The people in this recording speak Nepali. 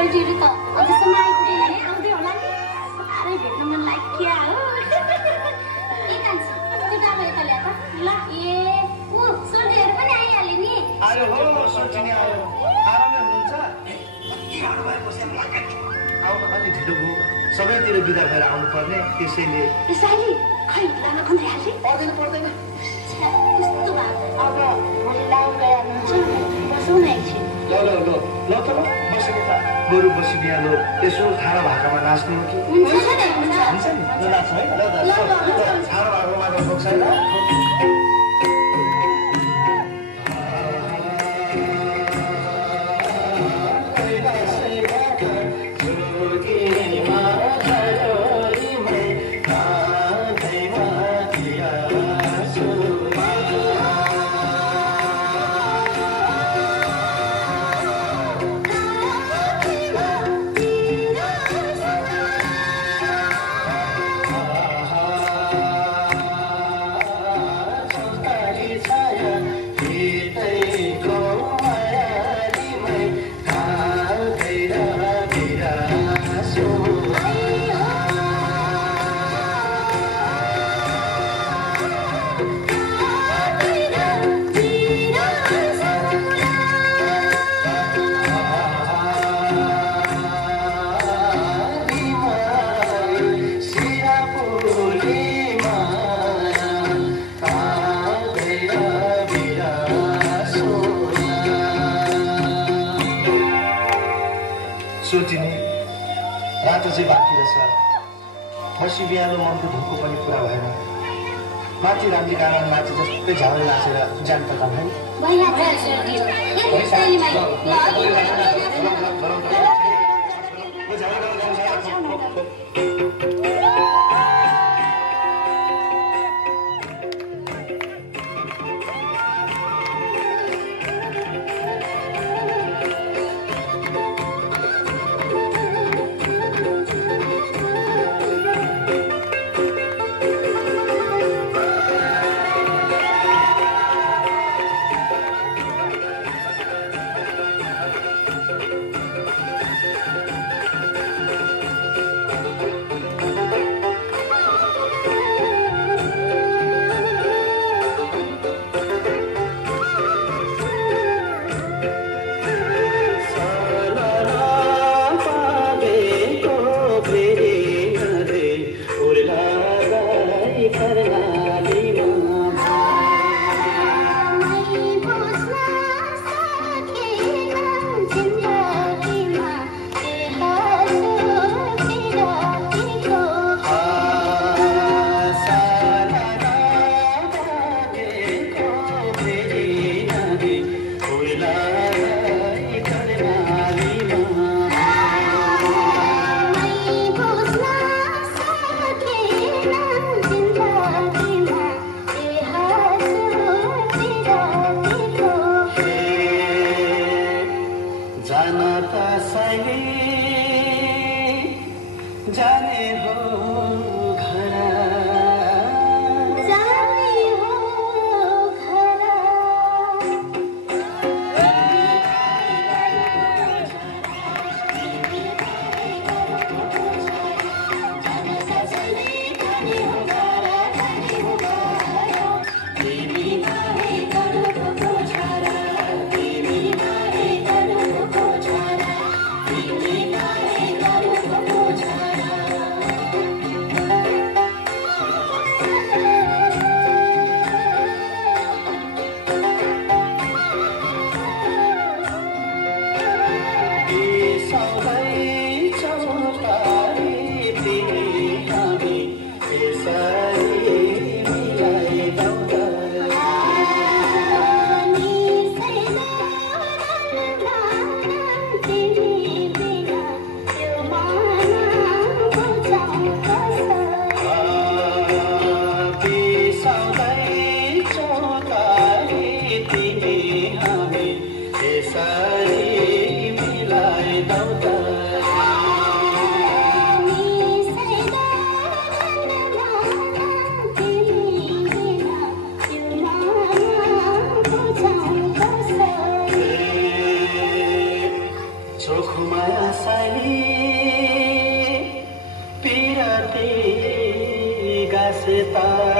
सोल्टीहरु त अझसम्म आइपुगेन नि आउँदै होला नि साह्रै भेट्न मन लाग्यो हो के कान्छी त्यो डाबा यता ल्याए त ल ए उ सोल्टीहरु पनि आइहाले नि आयो हो सोल्टी नि आयो आरामै हुनुहुन्छ तिहार भएपछि आउन अलि ढिलो भयो सबैतिर बिदा भएर आउनुपर्ने त्यसैले साली खै लान खन्दै हाल्थे पर्दैन कस्तो भयो अब भोलि लाउ गएर बसौँ न एकछिन ल त ल बसेको त बरु बसी बिहालो यसो खाना भाकामा नाच्ने हो कि हुन्छ नि हुन्छ नि ल नाच्छ है ल खाना भाकामा नाच्नु छैन सोचिने रातो चाहिँ बाँकी रहेछ बसी बिहान मनको ढुक्को पनि पुरा भएन माथि राम्री कारण माथि जस्तै झाउरे नाचेर जान त है मलाई पिरती गासेता